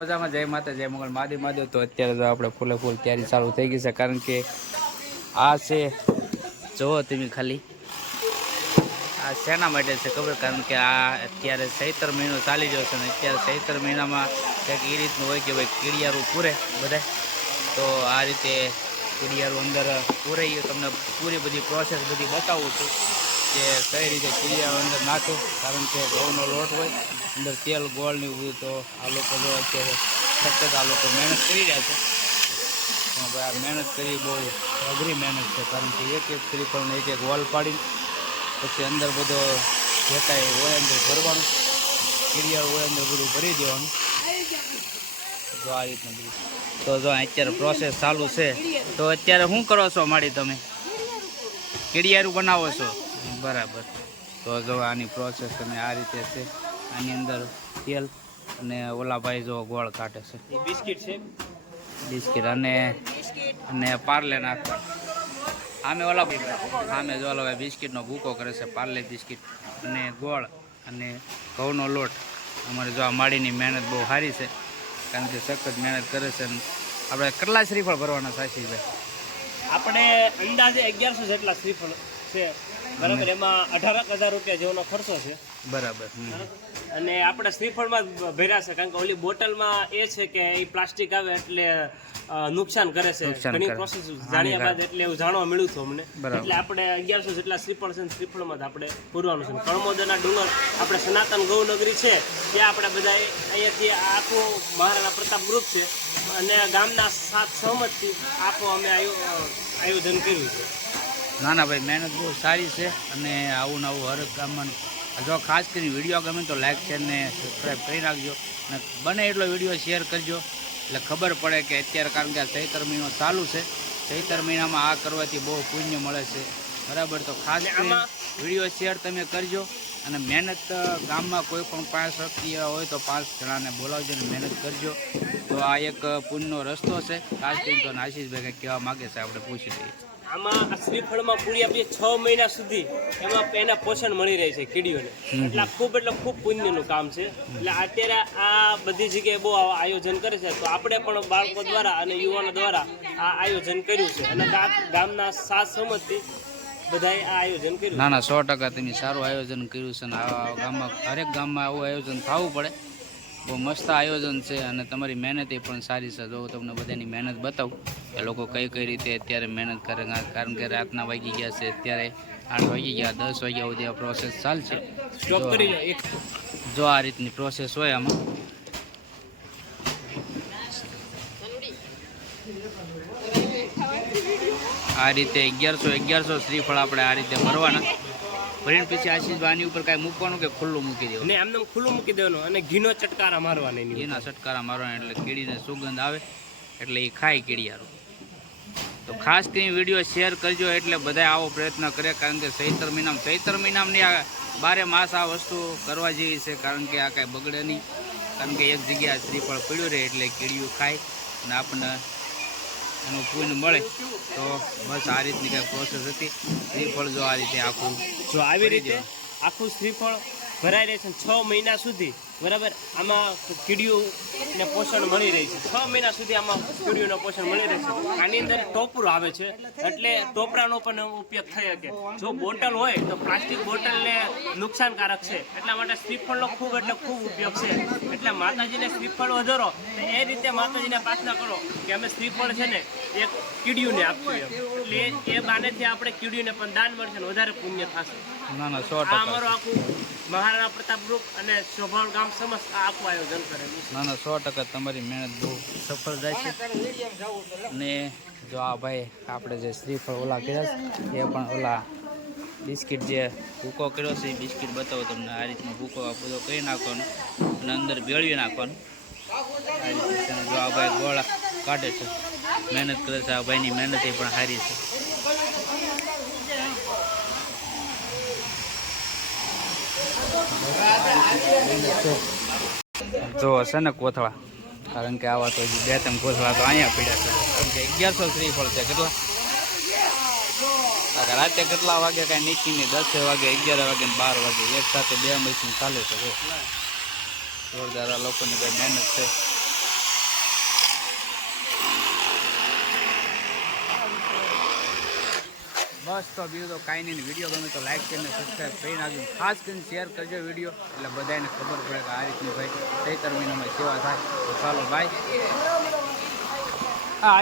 મજામાં જય માતા જય મંગળ મહાદેવ મહાદેવ। તો અત્યારે તો આપણે ફૂલે ફૂલ તૈયારી ચાલુ થઈ ગઈ છે, કારણ કે આ છે જુઓ તમે ખાલી આ શેના માટે છે ખબર? કારણ કે આ અત્યારે ચૈત્ર મહિનો ચાલી રહ્યો છે ને અત્યારે ચૈત્ર મહિનામાં કંઈક એ રીતનું હોય કે ભાઈ કીડિયારું પૂરે બધા, તો આ રીતે કીડિયારું અંદર પૂરે તમને પૂરી બધી પ્રોસેસ બધી બતાવું છું કે કઈ રીતે કીડિયારું અંદર નાખે। કારણ કે ઘઉંનો લોટ હોય અંદર તેલ ગોળ ને એવું, તો આ લોકો જો અત્યારે સતત આ લોકો મહેનત કરી રહ્યા છે, પણ ભાઈ આ મહેનત કરી બહુ અઘરી મહેનત છે। કારણ કે એક એક શ્રીફળને એક એક વોલ પાડી પછી અંદર બધો જે કાંઈ હોય અંદર ભરવાનું, કીડિયારું હોય અંદર બધું ભરી દેવાનું। જો આ રીતનું બધું તો જો અત્યારે પ્રોસેસ ચાલુ છે। તો અત્યારે શું કરો છો માડી? તમે કીડિયારું બનાવો છો, બરાબર? તો જો આની પ્રોસેસ તમે આ રીતે છે, આની અંદર તેલ અને ઓલા ભાઈ જો ગોળ કાઢે છે, બિસ્કિટ છે, બિસ્કિટ અને પાર્લે નાખવાનું। આમે ઓલા ભાઈ આમે જો ઓલા ભાઈ બિસ્કિટનો ભૂકો કરે છે, પાર્લે બિસ્કિટ અને ગોળ અને ઘઉંનો લોટ। અમારે જો આ માડીની મહેનત બહુ સારી છે, કારણ કે સખત મહેનત કરે છે। આપણે કેટલા શ્રીફળ ભરવાના સાચી ભાઈ? આપણે અંદાજે 1100 જેટલા શ્રીફળ છે, બરાબર? એમાં 18,000 રૂપિયા જેવનો ખર્ચો છે, બરાબર? અને આપણે શ્રીફળમાં ભર્યા છે, કારણ કે ઓલી બોટલમાં એ છે કે એ પ્લાસ્ટિક આવે એટલે નુકસાન કરે છે, ઘણી પ્રોસેસ જાણ્યા બાદ એટલે એવું જાણવા મળ્યું હતું અમને, એટલે આપણે 1100 જેટલા શ્રીફળ છે, શ્રીફળમાં જ આપણે પૂરવાનું છે। કણમોદના ડુંગર આપણે સનાતન ગૌનગરી છે, ત્યાં આપણે બધા અહીંયાથી આખું મહારાણા પ્રતાપ ગ્રુપ છે અને ગામના સાથ સહમતથી આખું અમે આયોજન કર્યું છે। ના ના ભાઈ, મહેનત બહુ સારી છે, અને આવું નવું હરેક ગામમાં જો ખાસ કરીને વિડીયો ગમે તો લાઈક શેર ને સબસ્ક્રાઈબ કરી નાખજો, અને બને એટલો વિડીયો શેર કરજો એટલે ખબર પડે કે અત્યારે, કારણ કે આ ચૈત્ર મહિનો ચાલુ છે, ચૈત્ર મહિનામાં આ કરવાથી બહુ પુણ્ય મળે છે, બરાબર? તો ખાસ કરીને વિડીયો શેર તમે કરજો, અને મહેનત ગામમાં કોઈ પણ 5 વ્યક્તિ હોય તો 5 જણાને બોલાવજો અને મહેનત કરજો। તો આ એક પુણ્યનો રસ્તો છે। ખાસ કરીને તો આશીષભાઈ કંઈક કહેવા માગે છે, આપણે પૂછી લઈએ। આમાં આ શ્રીફળમાં પૂરી આપીએ 6 મહિના સુધી એમાં એના પોષણ મળી રહે છે કીડીઓને, એટલે ખૂબ પુણ્યનું કામ છે। એટલે અત્યારે આ બધી જગ્યાએ બહુ આયોજન કરે છે, તો આપણે પણ બાળકો દ્વારા અને યુવાનો દ્વારા આ આયોજન કર્યું છે, અને ગામના સાથ સહમતથી બધાએ આ આયોજન કર્યું। ના ના, 100% તમે સારું આયોજન કર્યું છે, અને આ ગામમાં હરેક ગામમાં આવું આયોજન થવું પડે। બહુ મસ્ત આયોજન છે, અને તમારી મહેનત એ પણ સારી છે। જો તમને બધાની મહેનત બતાવું એ લોકો કઈ કઈ રીતે અત્યારે મહેનત કરે, કારણ કે રાતના વાગી ગયા છે, અત્યારે 8 વાગી ગયા, 10 વાગ્યા સુધી આ પ્રોસેસ ચાલશે। જો આ રીતની પ્રોસેસ હોય આમાં, આ રીતે 1100 શ્રીફળ આપણે આ રીતે ભરવાના। ભરીને પછી આશીષભાઈ ઉપર કાંઈ મૂકવાનું કે ખુલ્લું મૂકી દેવાનું? ને આમને ખુલ્લું મૂકી દેવાનું, અને ઘીનો ચટકારા મારવાના, ઘીના ચટકારા મારવાના, એટલે કીડીને સુગંધ આવે એટલે એ ખાય કીડિયારું। તો ખાસ કરીને વિડીયો શેર કરજો, એટલે બધા આવો પ્રયત્ન કરે, કારણ કે ચૈત્ર મહિનામાં આ 12 માસ આ વસ્તુ કરવા જેવી છે, કારણ કે આ કાંઈ બગડે નહીં, કારણ કે એક જગ્યાએ શ્રીફળ પડ્યું રહે એટલે કીડીયું ખાય અને આપણને એનું પુણ્ય મળે। તો બસ આ રીતની કંઈક પ્રોસેસ હતી। શ્રીફળ જો આ રીતે આખું જો આવી રીતે આખું શ્રીફળ ભરાઈ રહે છે 6 મહિના સુધી, બરાબર? આમાં કીડીઓને પોષણ મળી રહે છે 6 મહિના સુધી, આમાં કીડીઓને પોષણ મળી રહે છે। આની અંદર ટોપરું આવે છે, એટલે ટોપરાનો પણ ઉપયોગ થઈ શકે। જો બોટલ હોય તો પ્લાસ્ટિક બોટલને નુકસાનકારક છે, એટલા માટે શ્રીફળનો ખૂબ ઉપયોગ છે। એટલે માતાજીને શ્રીફળ વધારો, એ રીતે માતાજીને પ્રાર્થના કરો કે અમે શ્રીફળ છે ને એક કીડીઓને આપશું, એટલે એ બાનેથી આપણે કીડીઓને પણ દાન મળશે અને વધારે પુણ્ય થશે। ના ના, 100%. આ અમારું આખું મહારાણા પ્રતાપ ગ્રુપ અને શોભાળ ગામ સમસ્ત આખું આયોજન કરેલું છે। ના ના, 100% તમારી મહેનત બહુ સફળ જાય છે। અને જો આ ભાઈ આપણે જે શ્રીફળ ઓલા કર્યા છે, એ પણ ઓલા બિસ્કિટ જે ભૂકો કર્યો છે, એ બિસ્કિટ બતાવો તમને। આ રીતનો ભૂકો બધો કરી નાખવાનો અને અંદર ભેળવી નાખવાનું આ રીતે। જો આ ભાઈ ગોળા કાઢે છે, મહેનત કરે છે, આ ભાઈની મહેનત એ પણ સારી છે। જો હશે ને કોથળા, કારણ કે આવા તો 2-3 કોથળા તો અહીંયા પડ્યા છે, કારણ કે 1100 શ્રીફળ છે। કેટલા રાતે કેટલા વાગે કાંઈ નીચી નહીં, 10 વાગે, 11 વાગે ને 12 વાગે એક સાથે 2 મશીન ચાલે છે। જોરદાર આ લોકોની ભાઈ મહેનત છે। બસ તો બીજું તો કાંઈ નહીં. વિડીયો ગમે તો લાઈક કરીને સબસ્ક્રાઈબ કરી નાખજો. ખાસ કરીને શેર કરજો વિડીયો, એટલે બધાને ખબર પડે કે આ રીતની ભાઈ ચૈતર મહિનામાં સેવા થાય. તો ચાલો બાય.